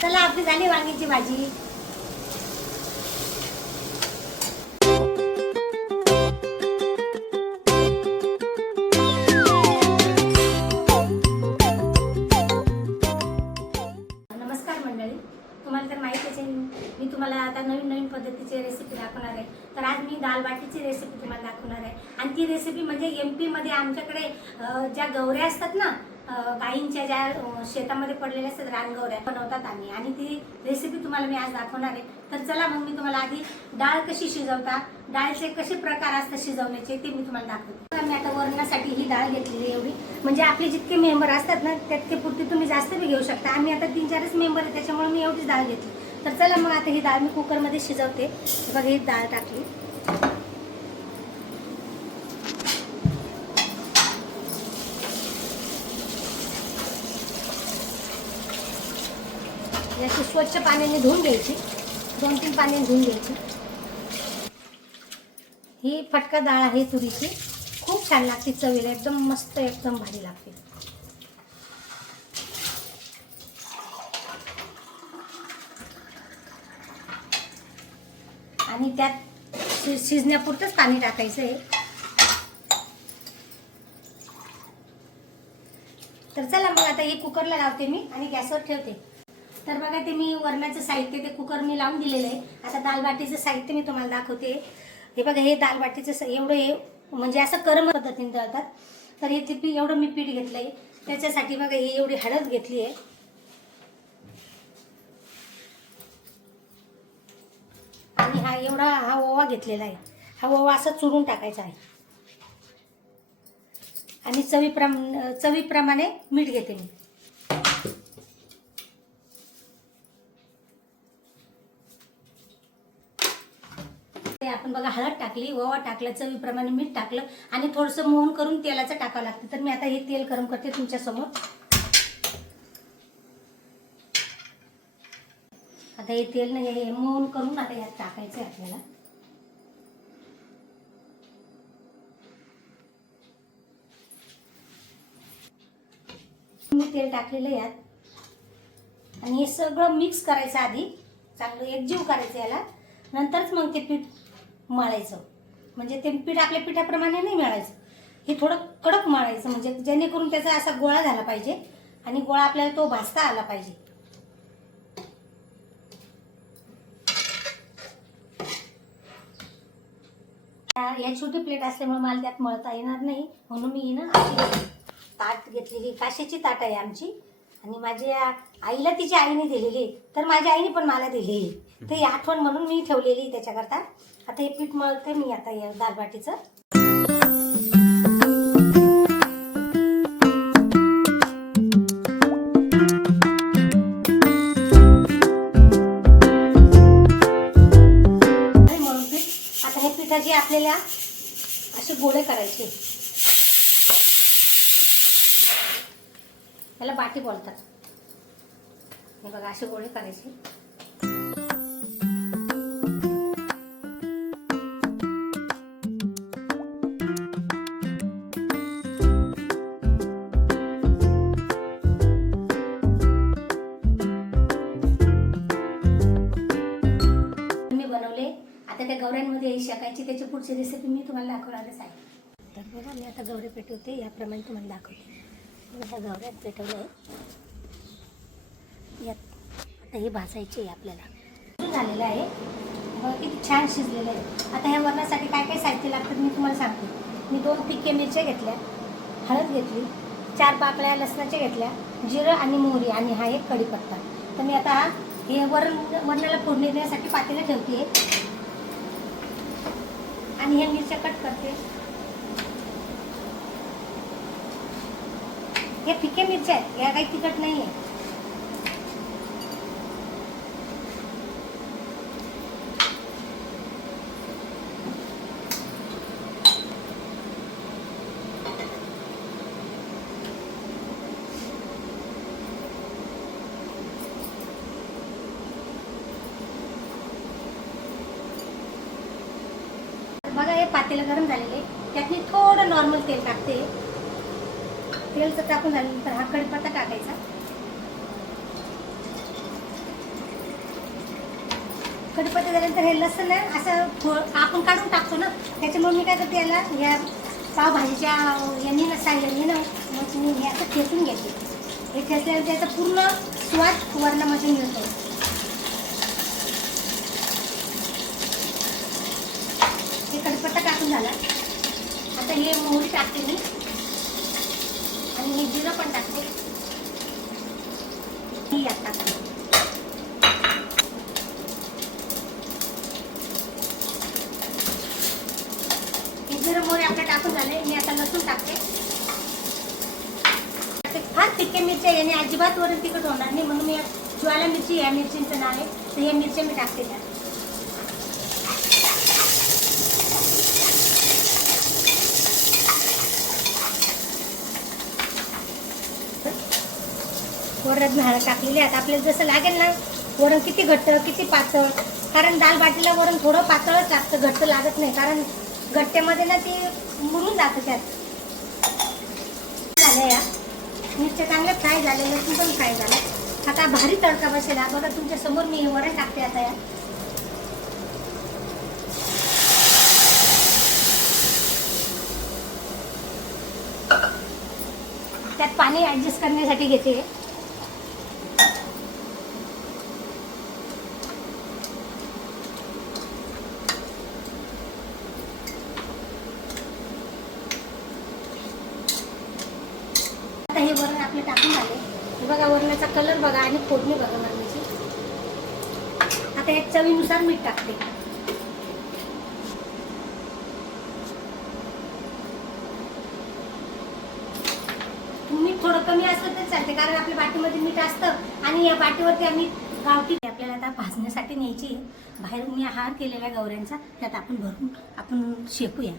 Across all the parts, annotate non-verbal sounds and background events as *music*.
चला आपली झाली वांग्याची भाजी. नमस्कार मंडळी. तुम्हाला तर मी तुम्हाला आता नवीन नवीन पद्धतीची रेसिपी दाखवणार आहे. तर आज मी दाल बाटीची रेसिपी तुम्हाला दाखवणार आहे. आणि ती रेसिपी म्हणजे एम पीमध्ये आमच्याकडे ज्या गौऱ्या असतात ना गाईंच्या ज्या शेतामध्ये पडलेल्या असतात रानगवऱ्या बनवतात आम्ही. आणि ती रेसिपी तुम्हाला मी आज दाखवणार आहे. तर चला मग मी तुम्हाला आधी डाळ कशी शिजवता डाळचे कसे प्रकार असतात शिजवण्याचे ते मी तुम्हाला दाखवते. तर मी आता वरणासाठी ही डाळ घेतलेली एवढी. म्हणजे आपले जितके मेंबर असतात ना त्यातके पुरती तुम्ही जास्त बी घेऊ शकता. आम्ही आता तीन चारच मेंबर आहे त्याच्यामुळे मी एवढीच डाळ घेतली. तर चला मग आता ही डाळ मी कुकरमध्ये शिजवते. बघा ही डाळ टाकली याची स्वच्छ पाण्याने धुवून घ्यायची. दोन तीन पाण्याने धुवून घ्यायची. ही फटका डाळ आहे तुरीची. खूप छान लागते चवीला एकदम मस्त एकदम भारी लागते. आणि त्यात शि- शिजण्यापुरतंच पाणी टाकायचं आहे. तर चला मग आता हे कुकरला लावते मी आणि गॅसवर ठेवते. तर बघा ते मी वरणाचं साहित्य ते कुकर मी लावून दिलेलं आहे. आता दालबाटीचं साहित्य मी तुम्हाला दाखवते. हे बघा हे दालबाटीचं स- एवढं हे म्हणजे असं कर्म पद्धतीने दळतात तर हे ते पी एवढं मी पीठ घेतलं आहे त्याच्यासाठी बघा ही एवढी हळद घेतली आहे. आणि हा एवढा हा ओवा घेतलेला आहे. हा ओवा असा चुरून टाकायचा आहे. आणि चवीप्रम चवीप्रमाणे मीठ घेते मी. आपण बघा हळद टाकली ओवा टाकला चवीप्रमाणे मीठ टाकलं आणि थोडंसं मोहन करून तेलाचं टाकावं लागतं. तर मी आता हे तेल गरम करते तुमच्यासमोर आता हे तेल नाही हे मोहन करून आता यात टाकायचं आहे आपल्याला. मी तेल टाकलेलं यात. आणि हे सगळं मिक्स करायचं आधी. चांगलं एकजीव करायचं याला. नंतरच मग ते पीठ मळायचं म्हणजे ते पीठ आपल्या पिठाप्रमाणे नाही मळायचं हे थोडं कडक मळायचं म्हणजे जेणेकरून त्याचा असा गोळा झाला पाहिजे आणि गोळा आपल्याला तो भाजता आला पाहिजे. या- या छोटी प्लेट असल्यामुळे मला त्यात मळता येणार नाही. म्हणून मी ना अशी ताट घेतलेली. काशेची ताट आहे आमची. आणि माझ्या आईला तिच्या आईने दिलेली. तर माझ्या आईने पण मला दिली तर ही आठवण म्हणून मी ठेवलेली त्याच्याकरता. आता हे पीठ मळते मी आता या दालबाटीचं. आणि पीठ. आता हे पिठाचे आपल्याला असे गोळे करायचे. त्याला बाटी बोलतात. हे बघा असे गोळे करायचे. पुढची रेसिपी मी तुम्हाला दाखवणारच आहे. तर बघा मी आता गौरे पेटवते याप्रमाणे तुम्हाला दाखवते. मी ह्या गौऱ्यात पेटवलं आहे यात आता हे भाजायचे आहे आपल्याला. झालेलं आहे. बघा किती छान शिजलेलं आहे. आता ह्या वरणासाठी काय काय साहित्य लागतं मी तुम्हाला सांगते. मी दोन पिके मिरच्या घेतल्या हळद घेतली चार पाकळ्या लसणाच्या घेतल्या जिरं आणि मोहरी आणि हा एक कढीपत्ता. तर मी आता हा हे वरण वरणाला फोडणी देण्यासाठी पातेलं ठेवते आणि हे मिरच्या कट करते. हे फिके मिरच्या आहेत. या काही तिखट नाही आहे बघा हे पातेलं गरम झालेले त्यात मी थोडं नॉर्मल तेल टाकते. तेल तर टाकून झाल्यानंतर हा कडपत्ता टाकायचा. कडपत्ता झाल्यानंतर हे लसूण असं आपण काढून टाकतो ना. त्याच्यामुळे मी काय करते याला या पावभाजीच्या यांनी ना सांगितलं ना मग मी हे असं ठेचून घेते. हे ठेचल्यानंतर त्याचा पूर्ण स्वाद वर्णामध्ये मिळतो हे झाला. आता हे मोहरी टाकते मी. आणि हे जिरं पण टाकते. ही यात टाकते. हे जिरं मोहरी आपलं टाकून झाले. मी आता लसूण टाकते. फार तिखट मिरच्या याने अजिबात वरून तिखट होणार नाही. म्हणून मी ज्वाला मिरची या मिरचींचं नाव आहे. तर या मिरच्या मी टाकते त्या पावडरात झाडं टाकलेली आहेत. आपल्याला जसं लागेल ना वरण किती घट्ट किती पातळ. कारण दाल बाटीला वरण थोडं पातळच लागतं घट्ट लागत नाही. कारण घट्ट्यामध्ये ना ते मुरून जातं त्यात. झालं या. मिरच्या चांगलं फ्राय झाले लसूण पण फ्राय झालं. आता भारी तडका बसेल. बघा तुमच्यासमोर मी वरण टाकते आता या. त्यात पाणी ॲडजस्ट करण्यासाठी घेते आता हे वरण आपले टाकून आले हे बघा वरणाचा कलर बघा आणि फोडणी बघा वरणाची आता एक चवीनुसार मीठ टाकते. मीठ थोडं कमी असलं तरी चालते कारण आपल्या बाटीमध्ये मीठ असतं आणि या बाटीवरती आम्ही गावठी आपल्याला आता भाजण्यासाठी न्यायची बाहेरून मी हार केलेला गवऱ्यांचा त्यात आपण भरून आपण शेकूया.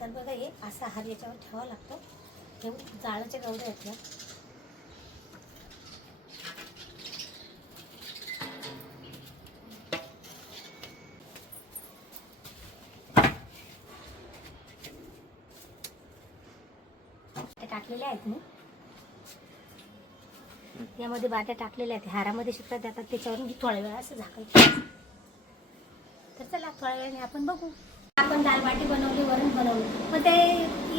तर बघा हे असा हार याच्यावर ठेवावा लागतो. हे जाळाच्या गवऱ्या आहेत ना. ते टाकलेल्या आहेत मी यामध्ये बाट्या टाकलेल्या आहेत. हारामध्ये शिकतात जातात त्याच्यावरून थोड्या वेळा असं झाकायचं तर चला थोड्या वेळाने आपण बघू. आपण दाल बाटी बनवली वरण बनवलं. मग ते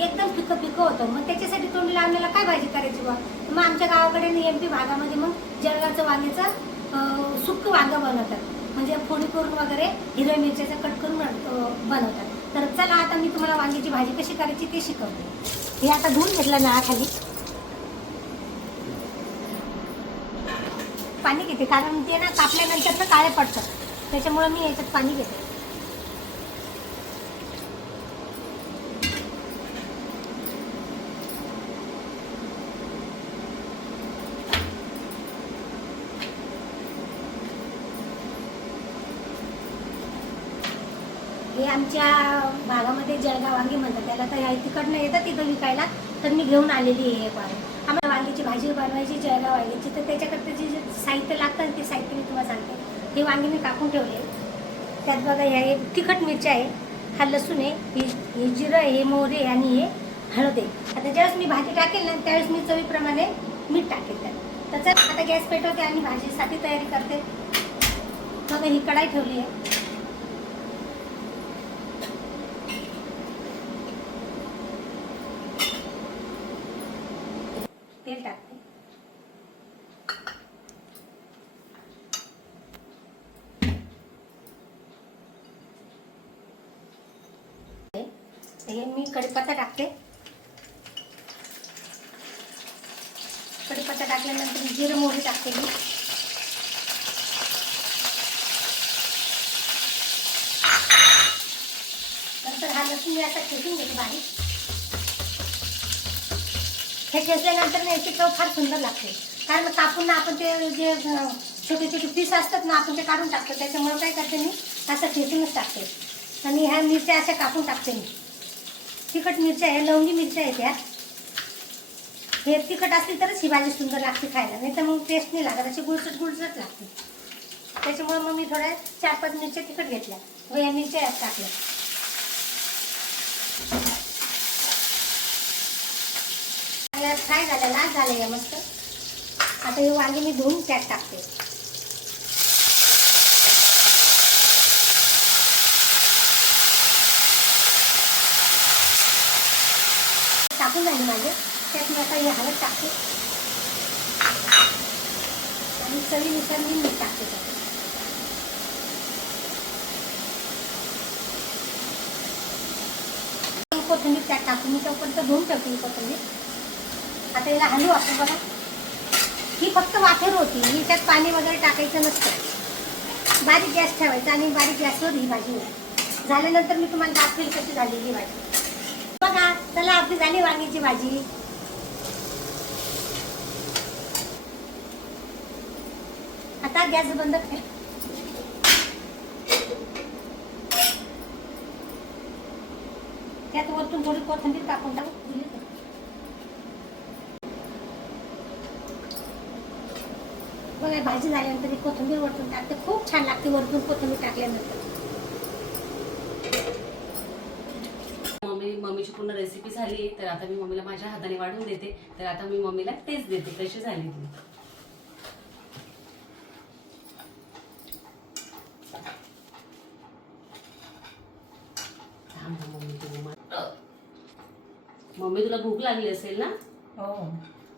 एकदम फिकं फिकं होतं. मग त्याच्यासाठी तोंड लावण्याला काय भाजी करायची बा मग आमच्या गावाकडे एम पी भागामध्ये मग जळगाचं वांग्याचं सुक्क वांगं बनवतात. म्हणजे फोडी करून वगैरे हिरव्या मिरच्याचा कट करून बनवतात. तर चला आता मी तुम्हाला वांग्याची भाजी कशी करायची ते शिकवते. हे आता धुवून घेतलं ना खाली. पाणी घेते कारण ते ना कापल्यानंतर ना काळे पडतं. त्याच्यामुळे मी याच्यात पाणी घेते. आमच्या भागामध्ये जळगाव वांगी म्हणतात. त्याला तर ह्या तिकडनं येतं तिथं विकायला. तर मी घेऊन आलेली आहे एक वांगी आम्हाला वांगीची भाजी बनवायची जळगाव वांगीची. तर त्याच्याकरता जे जे साहित्य लागतं ते साहित्य मी तुम्हाला सांगते. हे वांगी मी कापून ठेवले त्यात बघा ह्या तिखट मिरच्या आहे हा लसूण आहे हे हे जिरं आहे हे मोहरे आणि हे हळद आहे. आता ज्यावेळेस मी भाजी टाकेल ना त्यावेळेस मी चवीप्रमाणे मीठ टाकेल त्यात. तर आता गॅस पेटवते आणि भाजीसाठी तयारी करते. बघा ही कढाई ठेवली आहे. तेल टाकते. हे मी कडीपत्ता टाकते. कडीपत्ता टाकल्यानंतर जिरं मोहरी टाकते मी. नंतर हा लसूण मी असा ठेवून घेते बारीक. हे ठेचल्यानंतर ना याची चव फार सुंदर लागते. कारण कापून ना आपण ते जे छोटे छोटे पीस असतात ना आपण ते काढून टाकतो. त्याच्यामुळे काय करते मी असं ठेचूनच टाकते. आणि ह्या मिरच्या अशा कापून टाकते मी. तिखट मिरच्या आहे लवंगी मिरच्या आहेत ह्या. हे तिखट असली तरच ही भाजी सुंदर लागते खायला. नाही तर मग टेस्ट नाही लागत. अशी गुळसट गुळसट लागते. त्याच्यामुळे मग मी थोड्या चार पाच मिरच्या तिखट घेतल्या. व या मिरच्या यात टाकल्या. चांगल्या फ्राय झाल्या लाल झाल्या मस्त. आता हे वांगे मी धुवून त्यात टाकते. टाकून झाले माझे. त्यात मी आता हे हळद टाकते. आणि चवीनुसार मी मीठ टाकते त्यात. कोथिंबीर त्यात टाकून मी तोपर्यंत धुवून ठेवते कोथिंबीर. आता याला हलू आपण बघा. ही फक्त वाफेर होती. ही त्यात पाणी वगैरे टाकायचं नसतं. बारीक गॅस ठेवायचा आणि बारीक गॅसवर ही भाजी झाल्यानंतर मी तुम्हाला दाखवेल कशी झाली ही भाजी. बघा चला आपली झाली वांग्याची भाजी. आता गॅस बंद कर. त्यात वरतून थोडी कोथंबीर टाकून टाकू दिली तर. बघा भाजी झाल्यानंतर ही कोथिंबीर वरतून टाकते. खूप छान लागते वरतून कोथिंबीर टाकल्यानंतर. मम्मी मम्मीची पूर्ण रेसिपी झाली. तर आता मी मम्मीला माझ्या हाताने वाढून देते. तर आता मी मम्मीला तेच देते. कशी झाली ती? मम्मी तुला भूक लागली असेल ना? हो.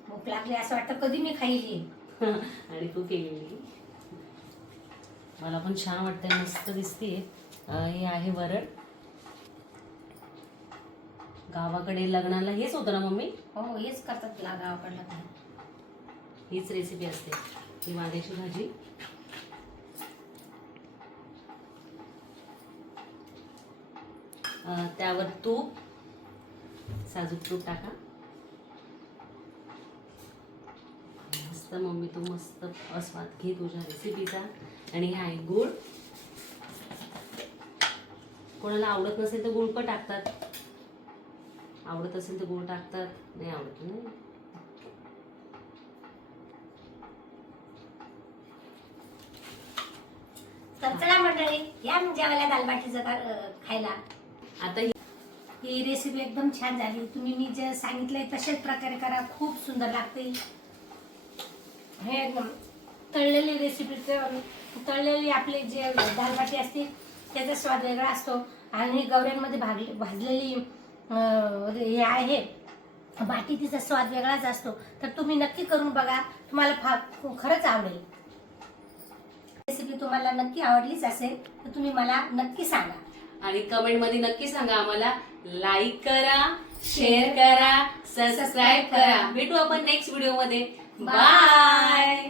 भूक लागली असं वाटतं कधी मी खाईल *laughs* आणि तू केलेली मला पण छान वाटतंय मस्त दिसतीये. अं, हे आहे वरण. गावाकडे लग्नाला हेच होतं ना मम्मी? हो हेच करतात तुला गावाकडलं काय हीच रेसिपी असते ही वांग्याची भाजी. त्यावर तूप साजूक तूप टाका. मस्त मम्मी तू मस्त अस्वाद घे तुझ्या रेसिपीचा आणि हा आहे गुळ. कोणाला आवडत नसेल तर गुळ पण टाकतात. आवडत असेल तर गुळ टाकतात. नाही आवडत नाही. तर चला मंडळी या जेवायला दालबाटीचं खायला. आता ही ही रेसिपी एकदम छान झाली. तुम्ही मी जे सांगितलंय तशाच प्रकारे करा. खूप सुंदर लागते. हे एकदम तळलेली रेसिपीचं तळलेली आपले जे दालबाटी असतील त्याचा स्वाद वेगळा असतो. आणि गवऱ्यांमध्ये भागले भाजलेली हे आहे. बाटी तिचा स्वाद वेगळाच असतो. तर तुम्ही नक्की करून बघा. तुम्हाला फार खरंच आवडेल. रेसिपी तुम्हाला नक्की आवडलीच असेल तर तुम्ही मला नक्की सांगा. आणि कमेंटमध्ये नक्की सांगा आम्हाला. लाईक करा शेअर करा सबस्क्राईब करा. भेटू आपण नेक्स्ट व्हिडिओमध्ये बाय